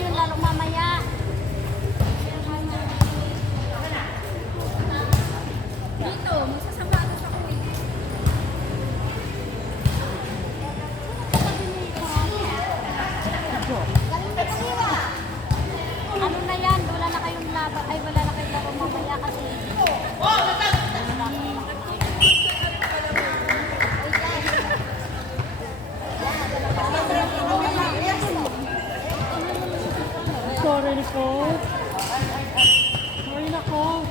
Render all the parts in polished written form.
kayong lalo mamaya. Dito, magsasapatos ako eh. Ano na yan? Wala na kayong laban. Ay, wala na kayong laro mamaya kasi. Sorry na po. Sorry na po.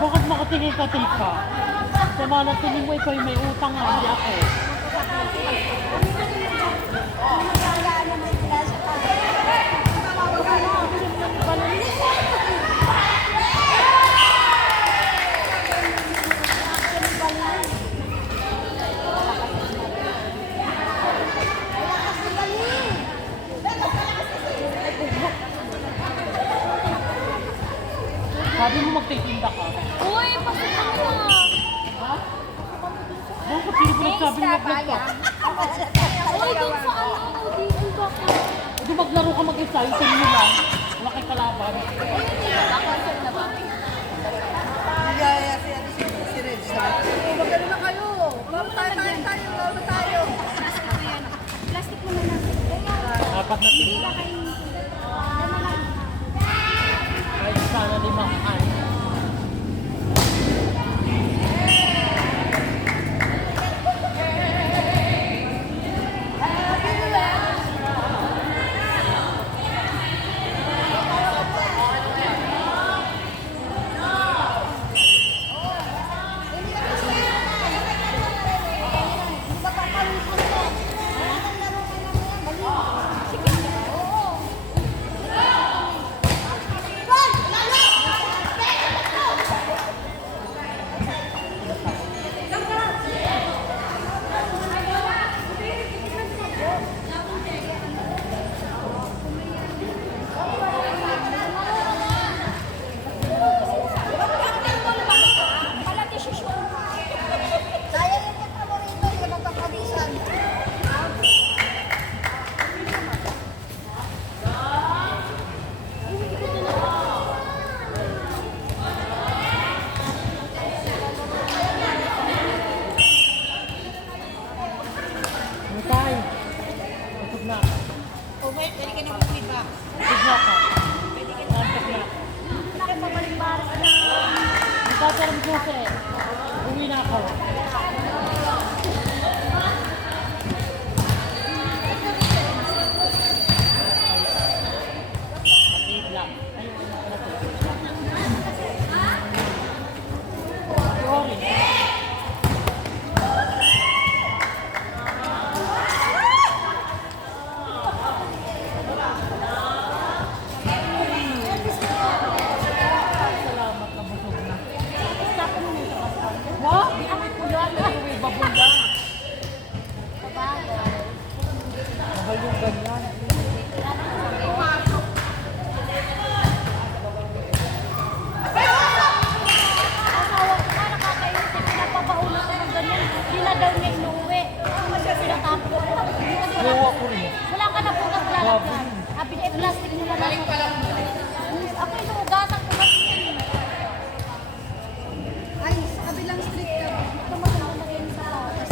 Bakit makatingin ka, tika? Sama na tingin mo, ikaw yung may utang nga, hindi ako. Sabi mo magtitinda ka. Uy, pasok mo na. Ha? Bakit hindi ko nagsabing nag-vlog ka? Uy, dun sa ano, dito ba ka? Hindi maglaro ka mag-isa, yung tingin mo lang. Wala kay kalaban. Nakonsert na ba? Si Reg. Magano na kayo. Tayo. Plastic mo na natin. Dapat na tingin. Ay, sana limang ano. Sorry. Salamat na busog na. Wow! Amoy ko yan. Amoy babong yan. Mahal yung ganyan. Asawa ko nga nakakainis eh. Pinapapaulan ko ng ganyan. Hindi na daw niya inuwi. Pinatapos ko. Gawa ko rin. Wala ka na bukas lalagyan. Sabi niya, plastic nila lang. Ako inuugasan ko kasi. Ay, sa kabilang street ka. Ito maganda na rin sa patas.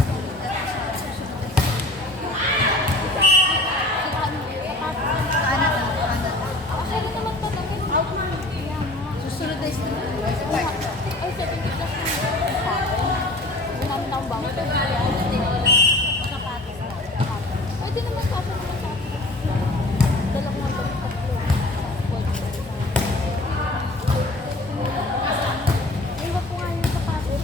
Kanan na, kanan. Okay na naman to. Out na. Susunod na street. Ay, 70 plus na. Unang taong ba? Sapatos na. Pwede naman sa akin naman sa akin. Dala ko ng tatlo. Iwan ko nga yung sapatos.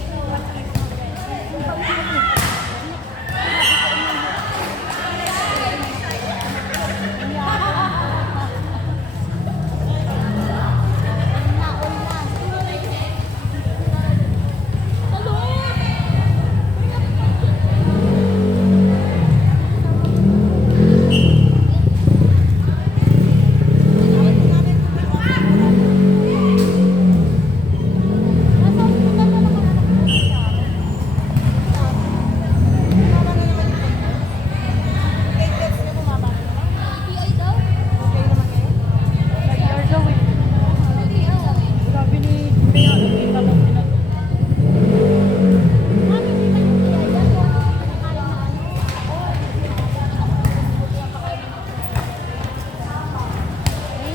Grabe ni Bea. Nakita mo sila.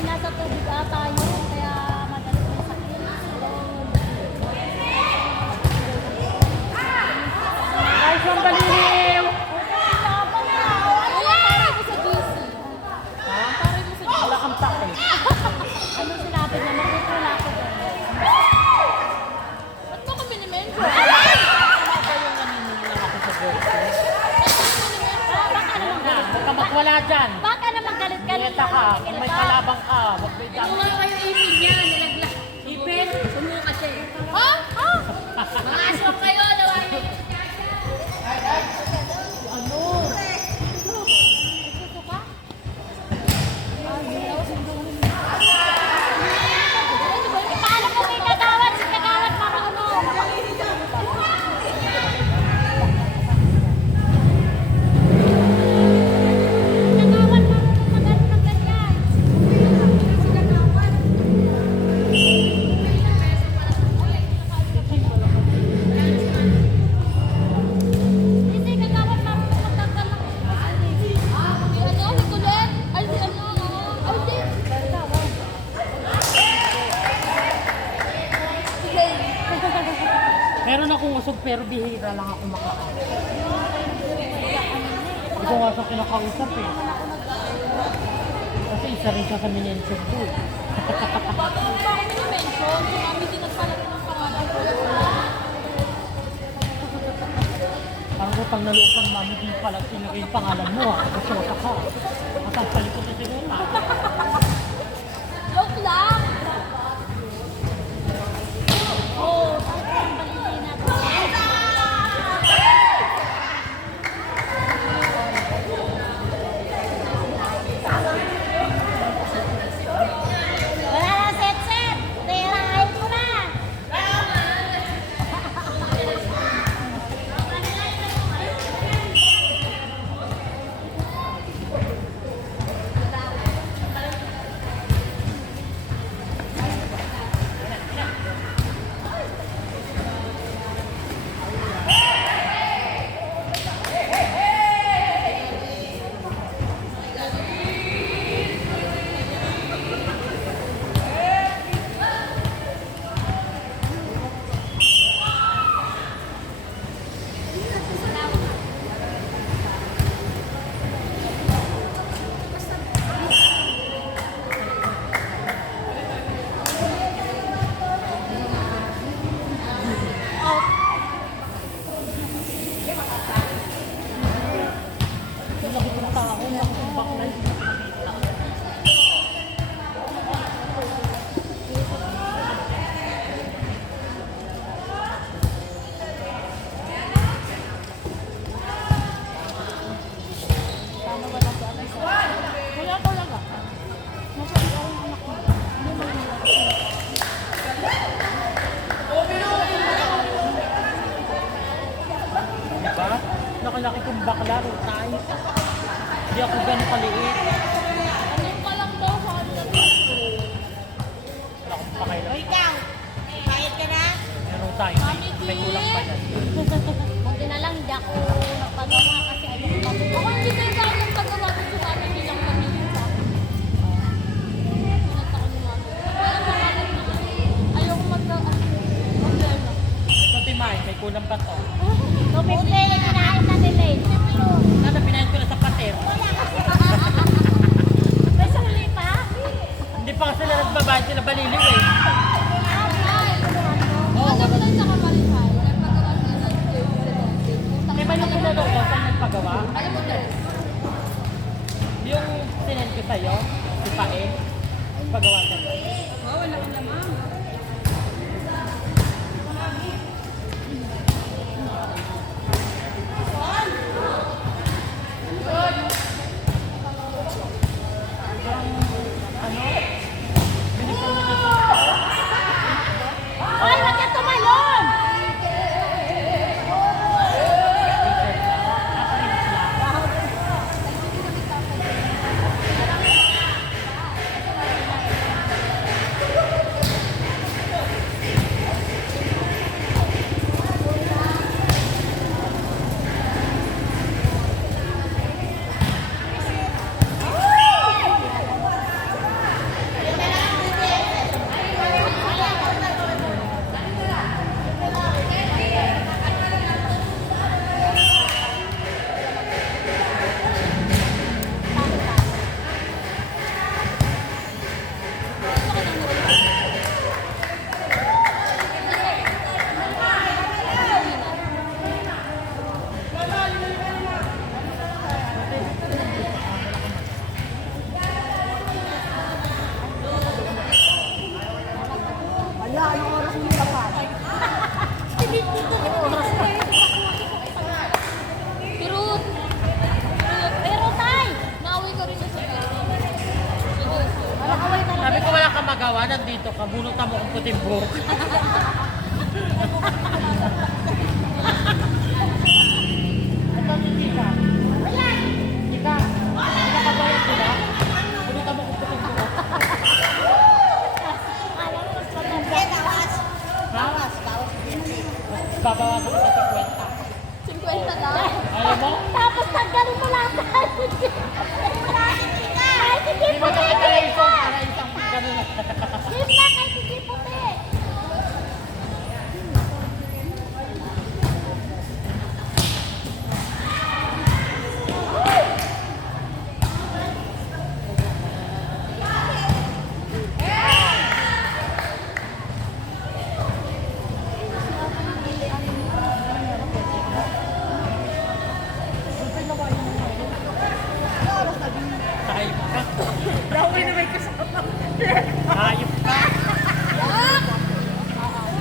Nasa tubig ata yun, kaya madalas may sakit. Guys, ang baliliw! Ha? Wala kang take. Ano sinabi niya? Magpupula ako doon. Ba't mo ko minimenso? Baka yung naniningin lang ako sa girlfriend. Baka naman Na, galit. huwag ka magwala dyan. Baka naman galit-galit. Ngeta ka. Kung may kalabang ka, huwag may dami. kayo ipin niya, nilaglas. Ipin? Sumuka siya eh. Ha? Ha? Mga aswang kayo, lawanin niyo. Ano? Gusto ka? Paano mo kay Kagawad? Si Kagawad para ano? Kagawad marunong magano ng ganyan. Hindi Kagawad marunong magdagdag ng ano? Hikulit? Ay, di ano? Ay, di. Meron akong usog pero bihira lang ako makain. Hindi ko nga siya kinakausap eh. Kasi isa rin siya sa minention ko eh. Bakit ba ako mini-mention? Si Mami din nagpalat ng pangalan ko. Parang utang na loob ang mami di pala tinagay yung pangalan mo ha. Kasyota ka. At ang palikot na siguro ha. Joke lang! Oh, bakit ang balili natin? Wala na set-set! Tirahin mo na! Hindi ako ganun kaliit. Ano ka lang daw sa kanila dito? Wala akong pakailan. ikaw, bayad ka na? Meron tayo. May kulang pa yan. Buti na lang, hindi ako nagpagawa kasi ayoko kami. Ako hindi kayo kaya nagpagawa kasi sabi nilang kami yung sa akin. Pinagta ko ni mami. Kaya pangalan niya. Ayoko mag-learn. Ito Timay, may kulang pa to. Pumipili, kinain na nila eh. Nada, pinahin ko na sa pater. May suli pa? Hindi pa sila nagbabayad, sila baliliw eh. Oo, alam mo lang sa Kamalisay. Nagpagawa sila ng Di ba yung pinagawa ko, saan nagpagawa? Alam mo din. Yung sinend ko sa'yo, si Pae, pagawa ka na. Ay, wag ka tumalon! Wala, anong oras mo pa pa? Pero tay, naaway ko rin sa sabi. Nakaway talaga. Sabi ko wala kang magawa, nandito ka, bunutan mo kung puting buhok. Ito si Chika. Chika, pinakabayad ko ba? Bunutan mo kung puting buhok. Eh, bawas. Ha? Bawas. Babawasan ko sa 50 na. 50. Ayaw mo? Tapos tanggalin mo lahat. Ay, sige Hindi mo puti. nakita yung isang para isang ganun lang. Give na kay sige puti. Hayop ka.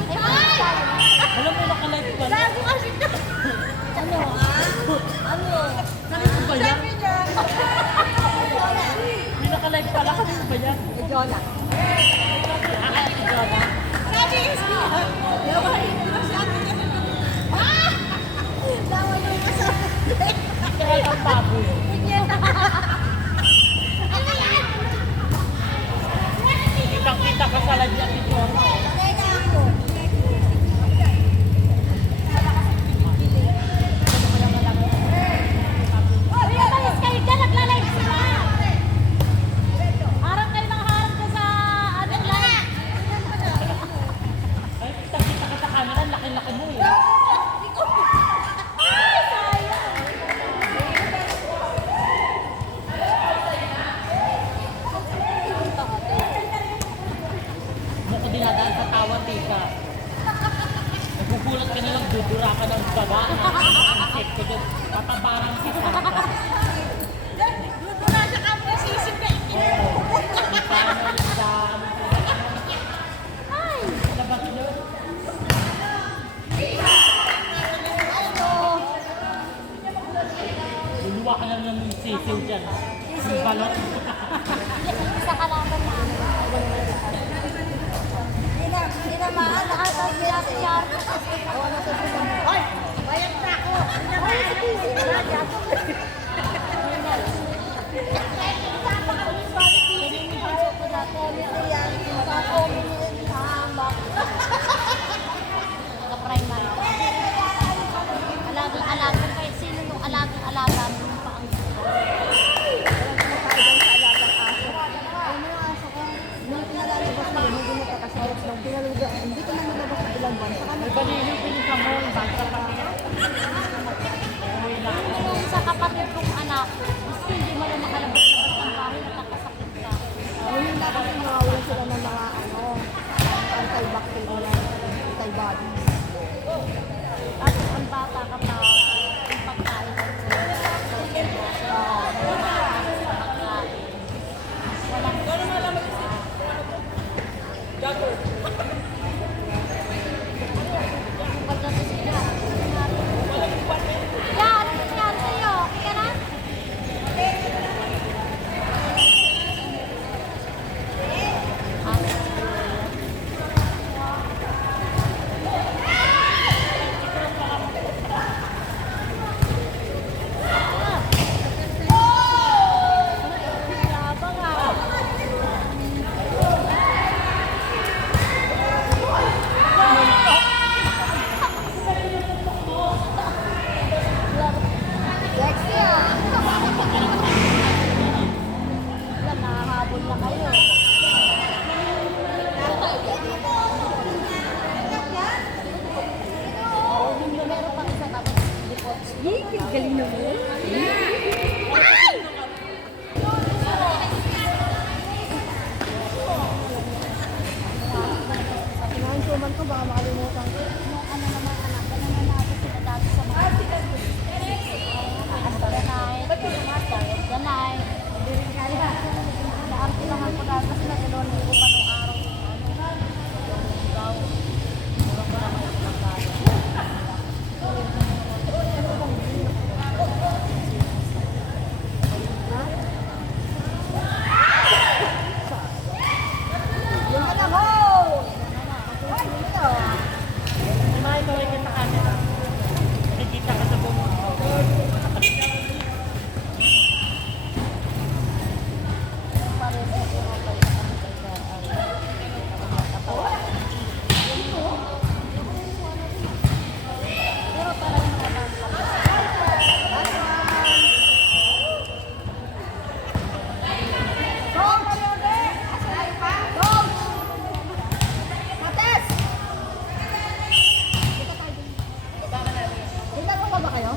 Hayop ka. Alam mo, nakalive ka na. Bago kasi to. Ano? Ano? Sabi ko ba yan? Hindi nakalive pala. Sabi ko ba yan? Jonah. Ah, si Jonah. Sabi is me. Dawa yung kasama. Kaya ang baboy. Ano yan? Kitang-kita ka sa ladya ni Jonah. Tagay na ako. Kuya, malis kayo dyan. Nagla-live sila. Harap kayo ng harap ko sa ano live. Ay, kitang-kita ka sa camera. Laki-laki mo eh. Ay, sayang. Mukha dinadaan sa tawa, tika. Nagugulat ka na lang, dudura ka ng baba. Isip ko dyan, patabarang kita. Dudura siya ka mo sisip na Oo. Yung paano yung daan. Ay. Labas yun. Luluwa ka na ng sisiw dyan. Yung balot. Isa kalaban na ako. Hindi na maan. Nakataas niya si Charlo. Hoy! Bayad na ako! Hindi na maan. Antibacterial. Antibodies. At ang bata ka pa, yung pagkain ng pagkain. Walang pagdating sila. Yan, ano nangyari sa'yo? Okay ka na? Yabang ah. Sexy ah. Wala, nakahabol na kayo. Meron pang isa tapos likod. Galing naman. Ang suman ko, baka makalimutan ko. Nung ano naman anak, ganun na natin sila dati sa mga ganay. Hindi rin kaya. Naampi lang ang pag-asa sila, gano'n ko pa nung araw. Yung daw. Murang-murang ang pagkain. Yung ka na ho! Ay, dito. Kumain ko rin sa camera. Nakikita ka sa buong. Pero talagang naman. Coach! Coach! Mates! Dito po ba kayo?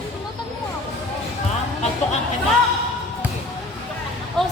Sunutan mo. Ha? Pagtukan kita. Oh,